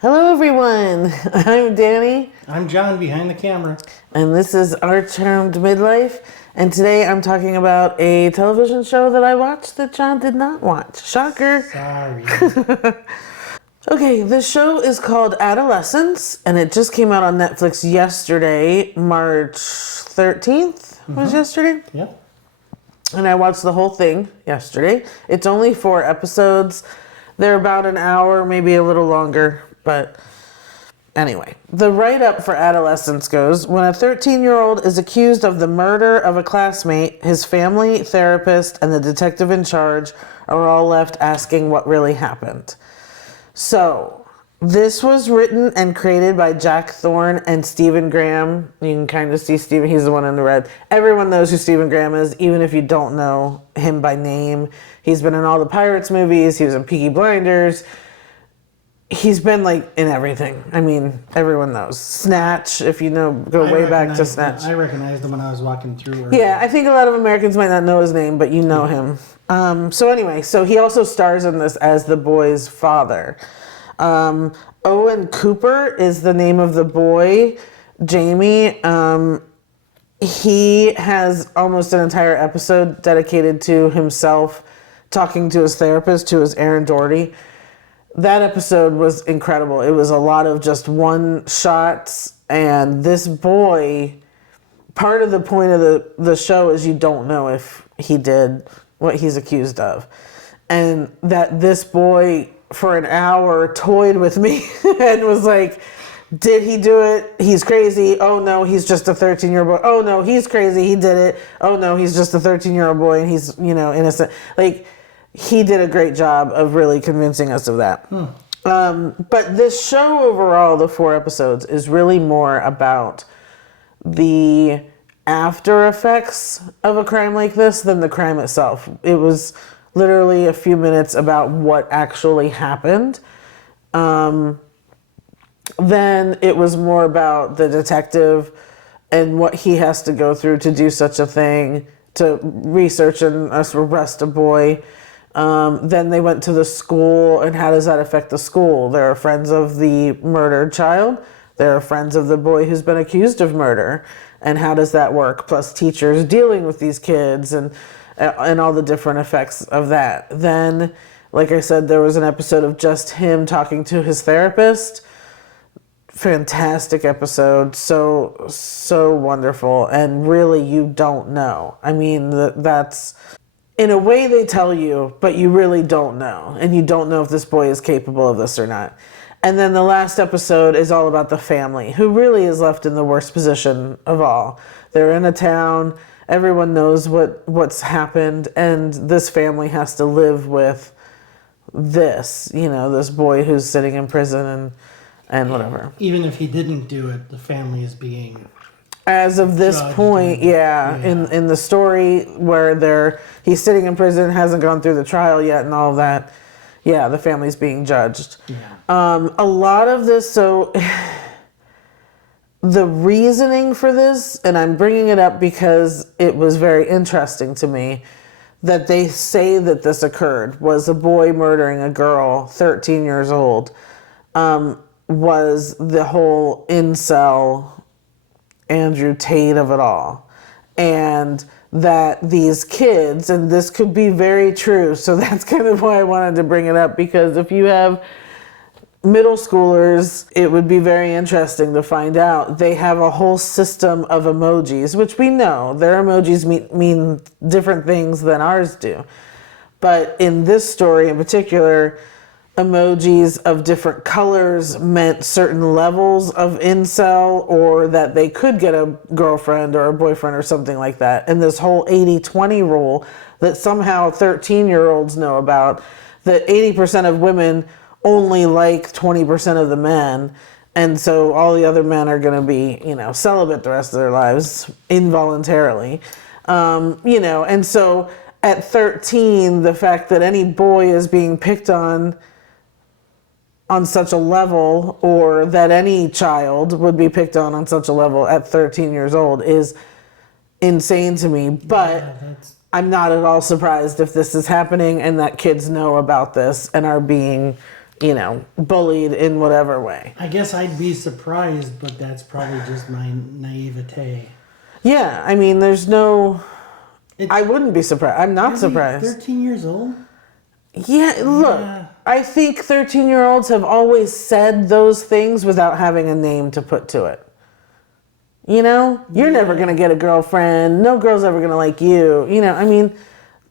Hello, everyone. I'm Danny. I'm John behind the camera. And this is Our Charmed Midlife. And today I'm talking about a television show that I watched that John did not watch. Shocker. Sorry. Okay, this show is called Adolescence, and it just came out on Netflix yesterday, March 13th was yesterday. Yep. And I watched the whole thing yesterday. It's only 4 episodes. They're about an hour, maybe a little longer. But anyway, the write-up for Adolescence goes, when a 13-year-old is accused of the murder of a classmate, his family, therapist, and the detective in charge are all left asking what really happened. So, this was written and created by Jack Thorne and Stephen Graham. You can kind of see Stephen, he's the one in the red. Everyone knows who Stephen Graham is, even if you don't know him by name. He's been in all the Pirates movies, he was in Peaky Blinders. He's been like in everything. I mean, everyone knows. Snatch, if you know, go way back to Snatch. I recognized him when I was walking through. Yeah, I think a lot of Americans might not know his name, but you know him. So anyway, so he also stars in this as the boy's father. Owen Cooper is the name of the boy, Jamie. He has almost an entire episode dedicated to himself talking to his therapist, who is Aaron Doherty. That episode was incredible. It was a lot of just one shots, and this boy, part of the point of the show is you don't know if he did what he's accused of. And that this boy, for an hour, toyed with me and was like, did he do it? He's crazy. Oh no, he's just a 13-year-old boy. Oh no, he's crazy. He did it. Oh no, he's just a 13-year-old boy and he's, innocent. Like, he did a great job of really convincing us of that. But this show overall, the 4 episodes, is really more about the after effects of a crime like this than the crime itself. It was literally a few minutes about what actually happened. Then it was more about the detective and what he has to go through to do such a thing, to research and arrest a boy. Then they went to the school, and how does that affect the school? There are friends of the murdered child. There are friends of the boy who's been accused of murder. And how does that work? Plus teachers dealing with these kids and all the different effects of that. Then, like I said, there was an episode of just him talking to his therapist. Fantastic episode. So wonderful. And really, you don't know. I mean, that's... in a way they tell you, but you really don't know. And you don't know if this boy is capable of this or not. And then the last episode is all about the family, who really is left in the worst position of all. They're in a town, everyone knows what's happened, and this family has to live with this, this boy who's sitting in prison and whatever. Even if he didn't do it, the family is being... As of this point, in the story where he's sitting in prison, hasn't gone through the trial yet and all of that, the family's being judged. A lot of this, so the reasoning for this, and I'm bringing it up because it was very interesting to me, that they say that this occurred, was a boy murdering a girl, 13 years old, was the whole incel Andrew Tate of it all. And that these kids, and this could be very true, so that's kind of why I wanted to bring it up, because if you have middle schoolers, it would be very interesting to find out. They have a whole system of emojis, which we know their emojis mean different things than ours do. But in this story in particular, emojis of different colors meant certain levels of incel, or that they could get a girlfriend or a boyfriend or something like that. And this whole 80-20 rule that somehow 13-year-olds know about, that 80% of women only like 20% of the men. And so all the other men are going to be, celibate the rest of their lives involuntarily. And so at 13, the fact that any boy is being picked on such a level, or that any child would be picked on such a level at 13 years old, is insane to me. But I'm not at all surprised if this is happening and that kids know about this and are being, bullied in whatever way. I guess I'd be surprised, but that's probably just my naivete. Yeah, I mean, I wouldn't be surprised. I'm not surprised. 13 years old? Yeah, look, I think 13-year-olds have always said those things without having a name to put to it. You're never going to get a girlfriend. No girl's ever going to like you. I mean,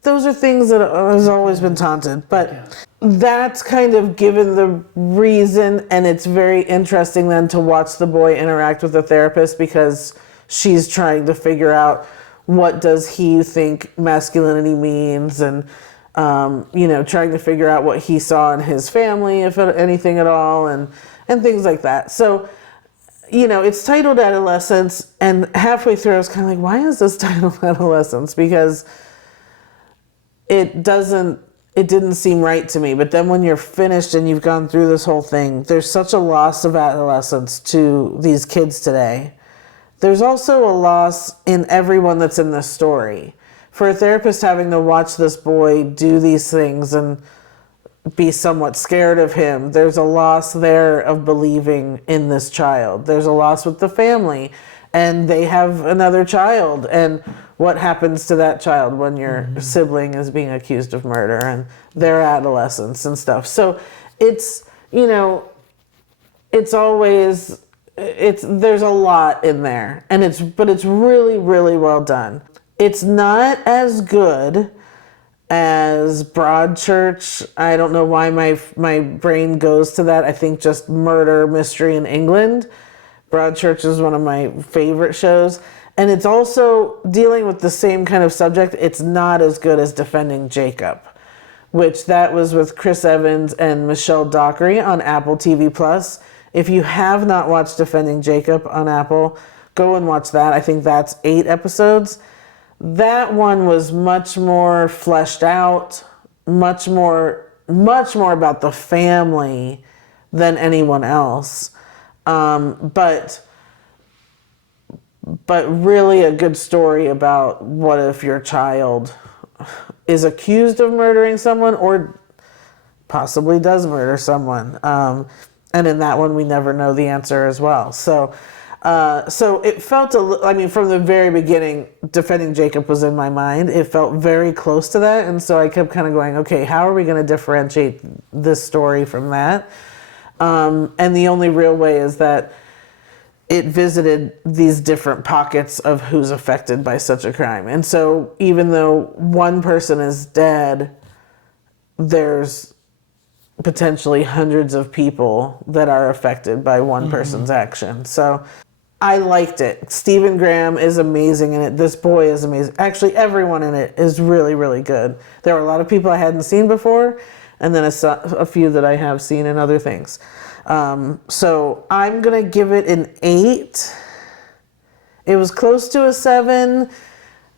those are things that has always been taunted. But that's kind of given the reason, and it's very interesting then to watch the boy interact with the therapist because she's trying to figure out what does he think masculinity means and, trying to figure out what he saw in his family, if anything at all, and things like that. So, it's titled Adolescence, and halfway through I was kind of like, why is this titled Adolescence? Because it didn't seem right to me. But then when you're finished and you've gone through this whole thing, there's such a loss of adolescence to these kids today. There's also a loss in everyone that's in this story. For a therapist having to watch this boy do these things and be somewhat scared of him, there's a loss there of believing in this child. There's a loss with the family, and they have another child, and what happens to that child when your sibling is being accused of murder and their adolescence and stuff. So it's there's a lot in there, but it's really, really well done. It's not as good as Broadchurch. I don't know why my brain goes to that. I think just murder mystery in England. Broadchurch is one of my favorite shows. And it's also dealing with the same kind of subject. It's not as good as Defending Jacob, which that was with Chris Evans and Michelle Dockery on Apple TV+. If you have not watched Defending Jacob on Apple, go and watch that. I think that's 8 episodes. That one was much more fleshed out, much more about the family than anyone else. But really a good story about what if your child is accused of murdering someone or possibly does murder someone. And in that one, we never know the answer as well. So it felt, from the very beginning, Defending Jacob was in my mind. It felt very close to that. And so I kept kind of going, okay, how are we going to differentiate this story from that? And the only real way is that it visited these different pockets of who's affected by such a crime. And so even though one person is dead, there's potentially hundreds of people that are affected by one person's action. So I liked it. Stephen Graham is amazing in it. This boy is amazing. Actually, everyone in it is really, really good. There were a lot of people I hadn't seen before, and then a few that I have seen in other things. So I'm going to give it an 8. It was close to a 7,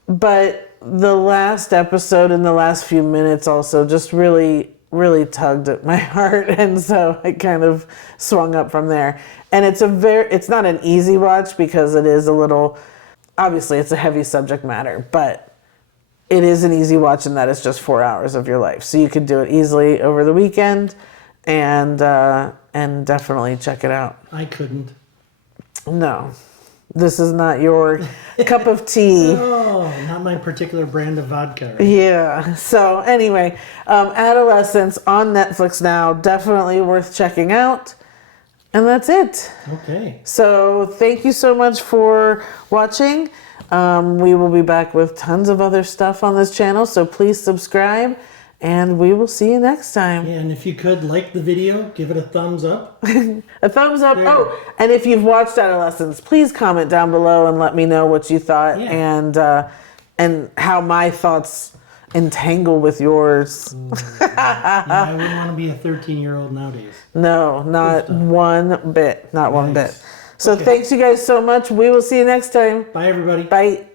but the last episode and the last few minutes also just really, really tugged at my heart. And so I kind of swung up from there. And it's not an easy watch because it is obviously it's a heavy subject matter, but it is an easy watch in that it's just 4 hours of your life. So you could do it easily over the weekend and definitely check it out. I couldn't. No, this is not your cup of tea. Oh, not my particular brand of vodka. Right? Yeah. So anyway, Adolescence on Netflix now, definitely worth checking out. And that's it. Okay. So thank you so much for watching. We will be back with tons of other stuff on this channel, so please subscribe. And we will see you next time. Yeah, and if you could like the video, give it a thumbs up. A thumbs up. There. Oh, and if you've watched Adolescence, please comment down below and let me know what you thought and how my thoughts entangle with yours. Yeah, I wouldn't want to be a 13-year-old nowadays. No, not one bit. Not one bit. So thanks you guys so much. We will see you next time. Bye, everybody. Bye.